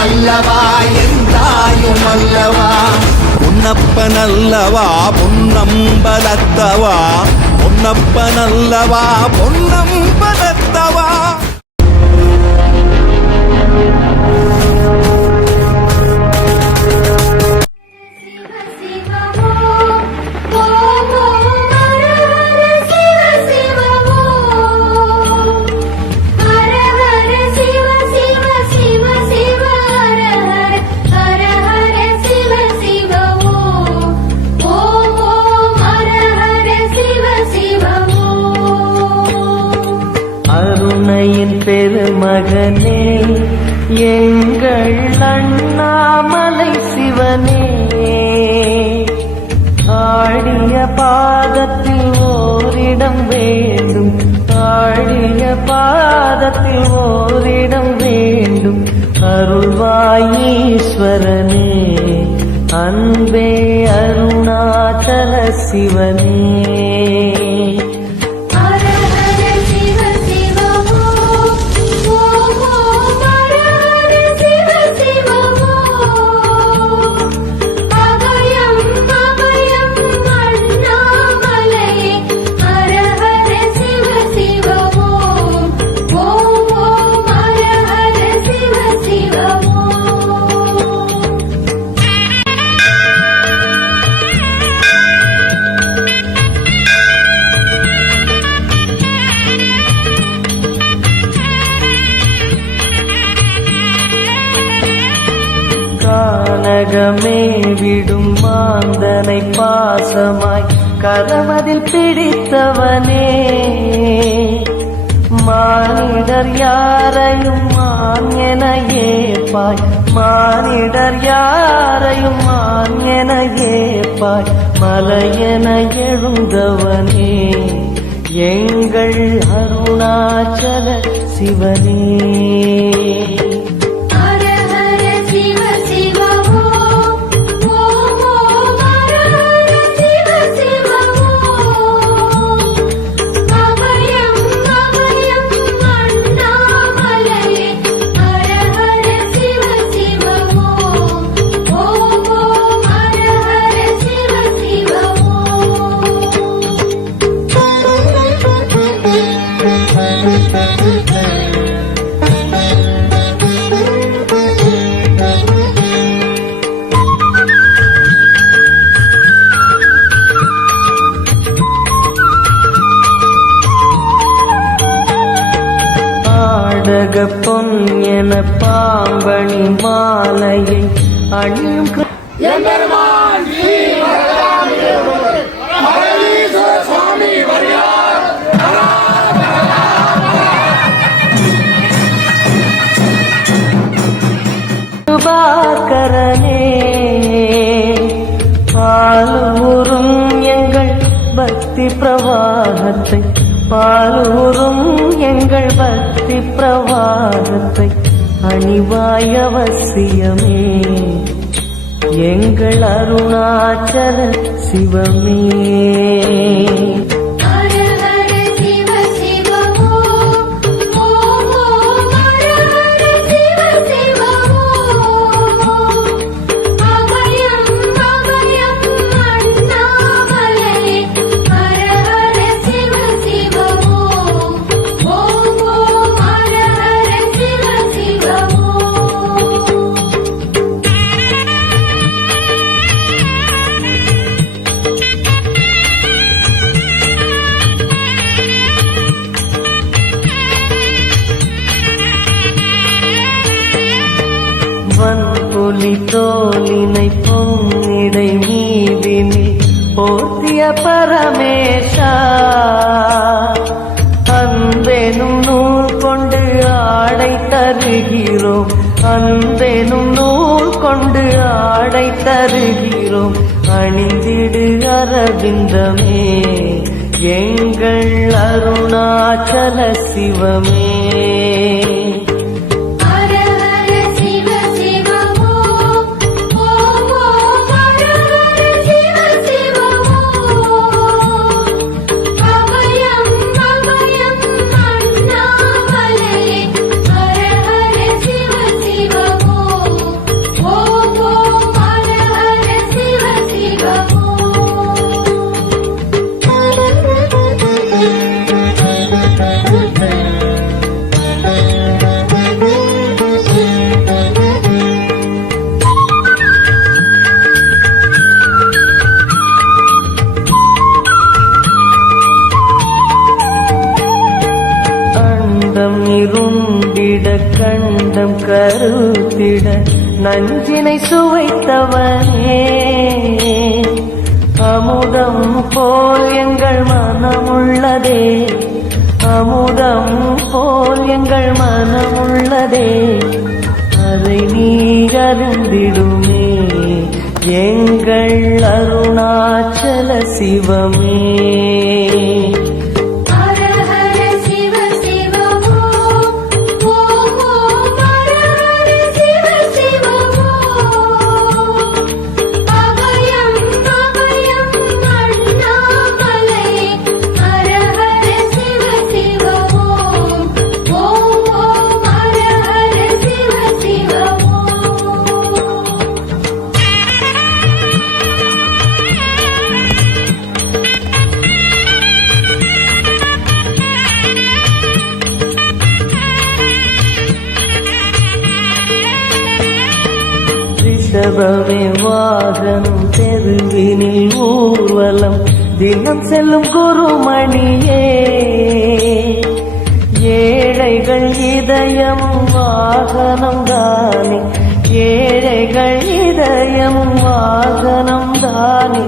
அல்லவா என்றாயும் அல்லவா பொன்னப்பனல்லவா பொன்னம்பலத்தவா பொன்னப்பனல்லவா பொன்னம்பலத்தவா பெருமகனே எங்கள் அண்ணாமலை சிவனே ஆடிய பாதத்தில் ஓரிடம் வேண்டும் ஆடிய பாதத்தில் ஓரிடம் வேண்டும் அருள்வாயீஸ்வரனே அன்பே அருணாச்சல சிவனே கானகமே விடும் மாந்தனை பாசமாய் கரமதில் பிடித்தவனே மானிடர் யாரையும் மான் என ஏப்பாய் மானிடர் யாரையும் மான் என ஏப்பாய் மலையென எழுந்தவனே எங்கள் அருணாச்சல சிவனே பொன் என பாம்பணி மாலையை அணியும் கிருபாகரனே பாலூரும் எங்கள் பக்தி பிரவாகத்தை பாலூரும் எங்கள் பக்தி பிரவாகத்தை அணிவாய் அவசியமே எங்கள் அருணாச்சல சிவமே வன்புலி தோலினை பொன்னிடை மீதினில் போர்த்திய பரமேஷா அன்பெனும் நூல் கொண்டு ஆடை தருகிறோம் அன்பெனும் நூல் கொண்டு ஆடை தருகிறோம் அணிந்திடு அரவிந்தமே எங்கள் அருணாச்சல சிவமே அருந்திட நஞ்சினை சுவைத்தவனே அமுதம் போல் எங்கள் மனமுள்ளதே அமுதம் போல் எங்கள் மனமுள்ளதே அதை நீ அருந்திடுமே எங்கள் அருணாச்சல சிவமே ரிஷபமே வாகனம் தெருவினில் ஊர்வலம் தினம் செல்லும் குருமணியே ஏழைகள் இதயம் வாகனம் தானே ஏழைகள் இதயம் வாகனம் தானே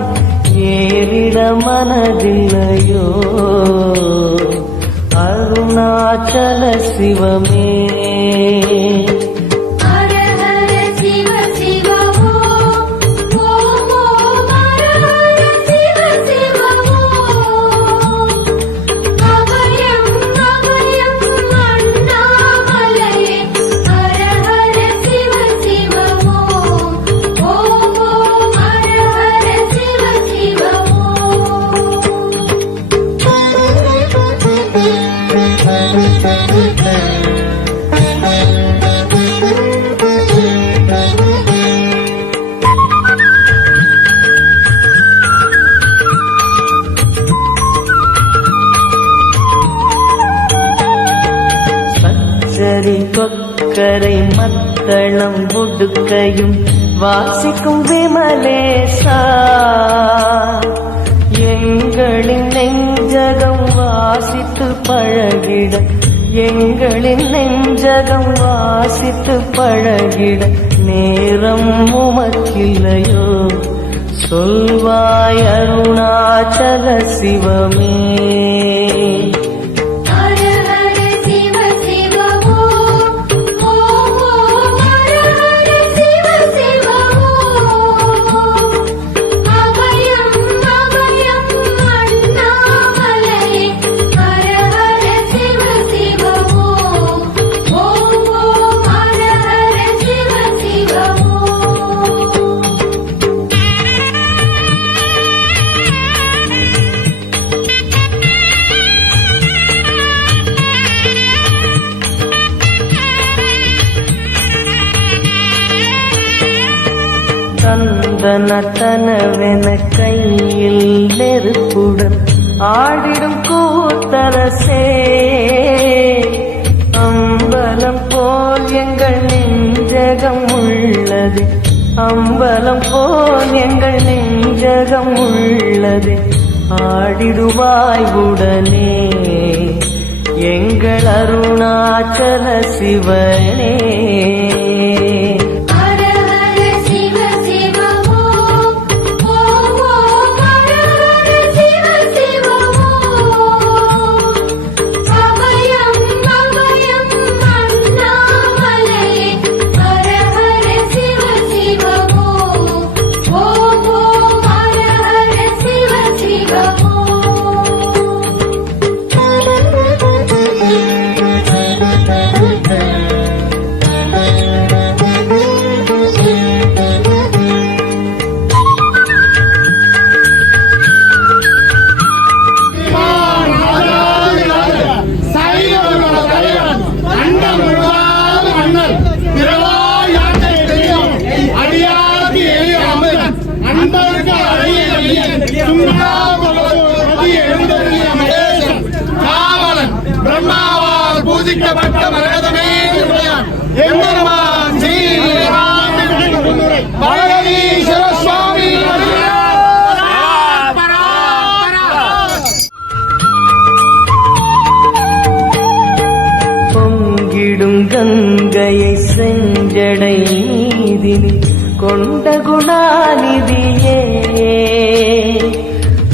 ஏறிட மனதில்லையோ அருணாச்சல சிவமே சரி கொக்கரை மத்தளம் புடுக்கையும் வாசிக்கும் விமலேசா எங்களின் நெஞ்சகம் வாசித்து பழகிட எங்களின் நெஞ்சகம் வாசித்து பழகிட நேரம் உமக்கில்லையோ சொல்வாய் அருணாச்சல சிவமே தனத்தனவென கையில் நெருப்புடன் ஆடிடும் கூத்தரசே அம்பலம் போல் எங்கள் நெஞ்சகம் உள்ளது அம்பலம் போல் எங்கள் நெஞ்சகம் உள்ளது ஆடிடுவாய் உடனே எங்கள் அருணாச்சல சிவனே பிரம்மாவால் பூஜிக்கப்பட்ட மரகதமே எம்பெருமான் ஸ்ரீ பரகதீஸ்வர சுவாமி பொங்கிடும் கங்கையை செஞ்சடை கொண்ட குணாநிதியே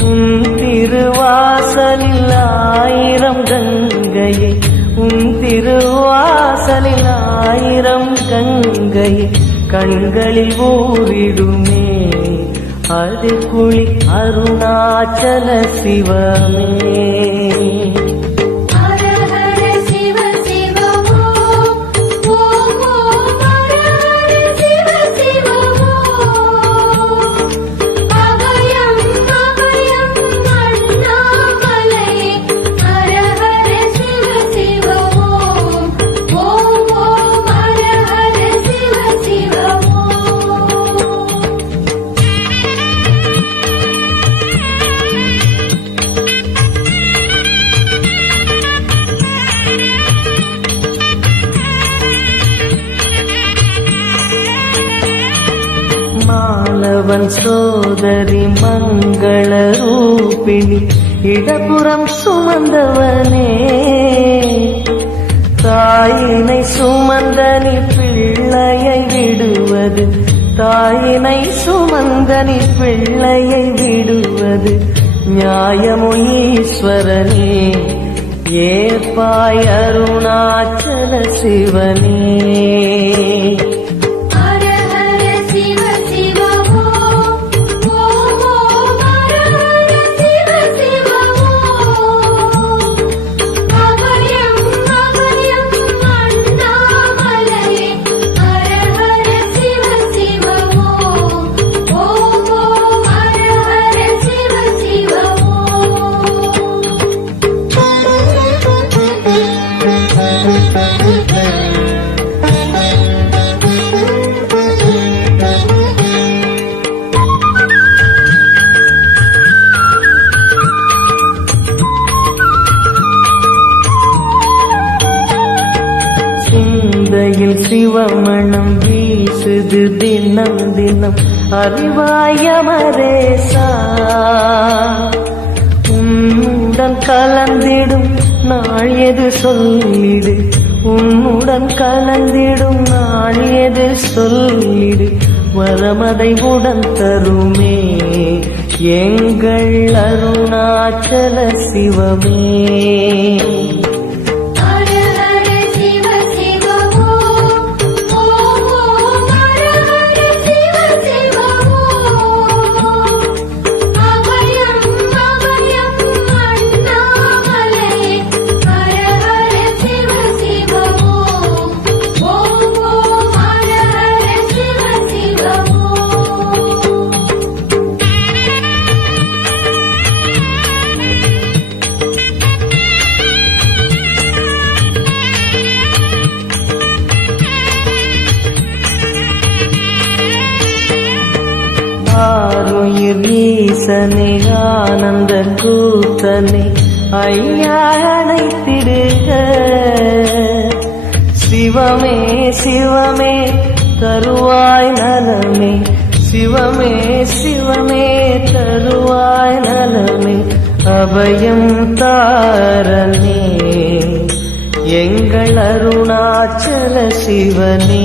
உன் திருவாசலில் ஆயிரம் கங்கையை உன் திருவாசலில் ஆயிரம் கங்கையை கண்களில் ஊறிடுமே அது குளி அருணாச்சல சிவமே. மாலவன் சோதரி மங்கள ரூபிணி இடப்புறம் சுமந்தவனே தாயினை சுமந்தனி பிள்ளையை விடுவது தாயினை சுமந்தனி பிள்ளையை விடுவது நியாயமோ ஈஸ்வரனே ஏற்பாய் அருணாச்சல சிவனே. சிந்தையில் சிவமணம் வீசுது தினம் தினம் அறிவாயமரேசா உன்னுடன் கலந்திடும் நாள் எது சொல்லிடு உன்னுடன் கலந்திடும் நாள் எது சொல்லிடு வரமதை உடன் தருமே எங்கள் அருணாச்சல சிவமே. ஆருயிர் ஈசனே ஆனந்த கூத்தனே ஐயா அழைத்திடுக சிவமே சிவமே தருவாய் நலமே சிவமே சிவமே தருவாய் நலமே அபயம் தாரனே எங்கள் அருணாச்சல சிவனே.